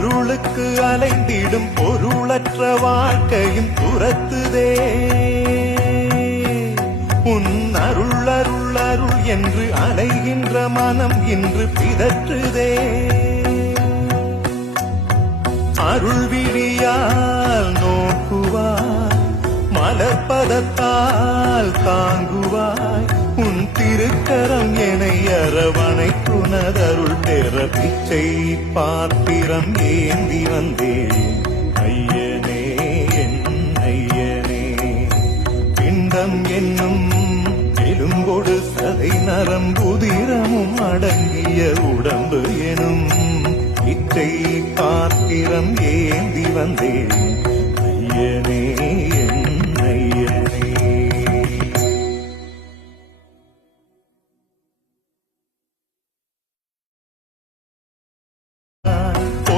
பொருளுக்கு அலைந்திடும் பொருளற்ற வாழ்க்கையும் துரத்துதே. உன் அருள் அருள் அருள் என்று அலைகின்ற மனம் இன்று பிதற்றுதே. அருள் விழியால் நோக்குவாய், மலர்பதத்தால் தாங்குவாய், உன் திருக்கரம் எனை அரவணைக்குனதருள் பெற பிச்சை பாத்திரம் ஏந்தி வந்தேன் ஐயனே என் ஐயனே. பிண்டம் என்னும் எலும்பொடு சதை நரம்புதிரமும் அடங்கிய உடம்பு எனும் பிச்சை பாத்திரம் ஏந்தி வந்தேன் ஐயனே என் ஐயனே.